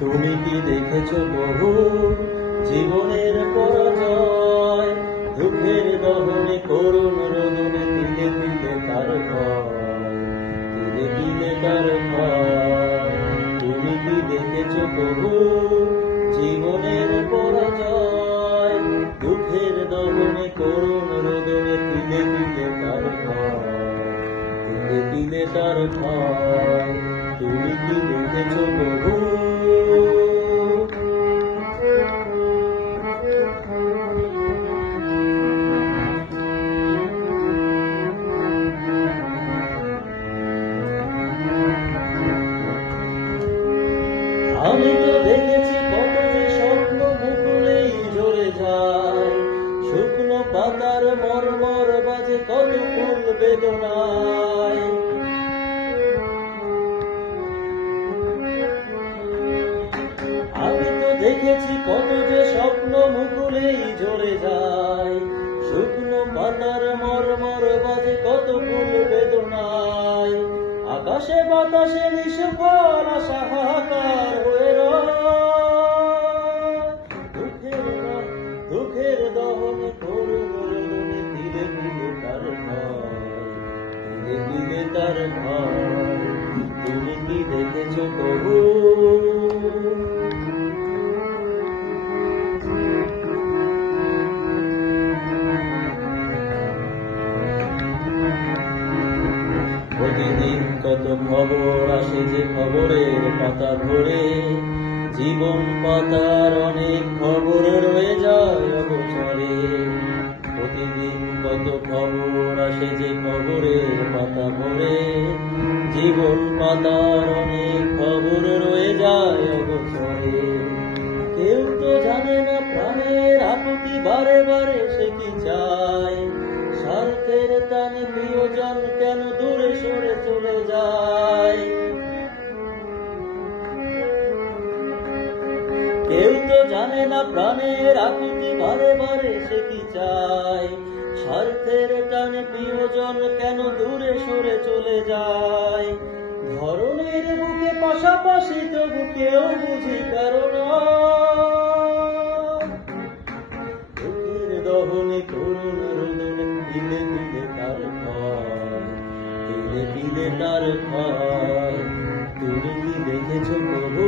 তুমি কি দেখেছো বহু জীবনের পরাজয়, দুঃখের দহনে করুণ রোদনে তিলে তিলে তার ভয়, তিলে তিলে তার ভয়। তুমি কি দেখেছো বহু জীবনের পরাজয়, দুঃখের দহনে করুণ রোদনে তিলে তিলে তার ভয়, তিলে তিলে তার ভয়। তুমি কি দেখেছো বহু? আমি তো দেখেছি কত যে স্বপ্ন মুকুলেই ঝরে যায়, শুকনো পাতার মরমর বাজে কত ফুল বেদনায়। আমি তো দেখেছি কত যে স্বপ্ন মুকুলেই ঝরে যায়, শুকনো পাতার মরমর বাজে কত ফুল বেদনায়। আকাশে বাতাসে নিষ্ফল আশা হাহাকার হয়ে রয়, দুঃখের দহনে করুণ রোদনে ধীরে ধীরে তার ভয়, ধীরে ধীরে তার ভয়। তুমি কি দেখেছো প্রভু? প্রতিদিন কত খবর আসে যে খবরের পাতা ধরে, জীবন পাতার অনেক খবর রয়ে যায় অগোচরে। প্রতিদিন কত খবর আসে যে খবরের পাতা ভরে, জীবন পাতার অনেক খবর রয়ে যায় অগোচরে। কেউ তো জানে না প্রাণের আকুতি বারে বারে সে কি চায়, স্বার্থের টানে প্রিয়জন কেন দূরে সরে চলে যায়। কেউ তো জানে না প্রাণের আকুতি বারে বারে সে কি চায়, স্বার্থের টানে প্রিয়জন কেন দূরে সরে চলে যায়। ধরনের বুকে পাশাপাশি তবু কেউ বুঝি কারণ দহনে করুণ রোদনে তিলে তিলে তার ভয়, তিলে তিলে তার ভয়। তুমি কি দেখেছো প্রভু?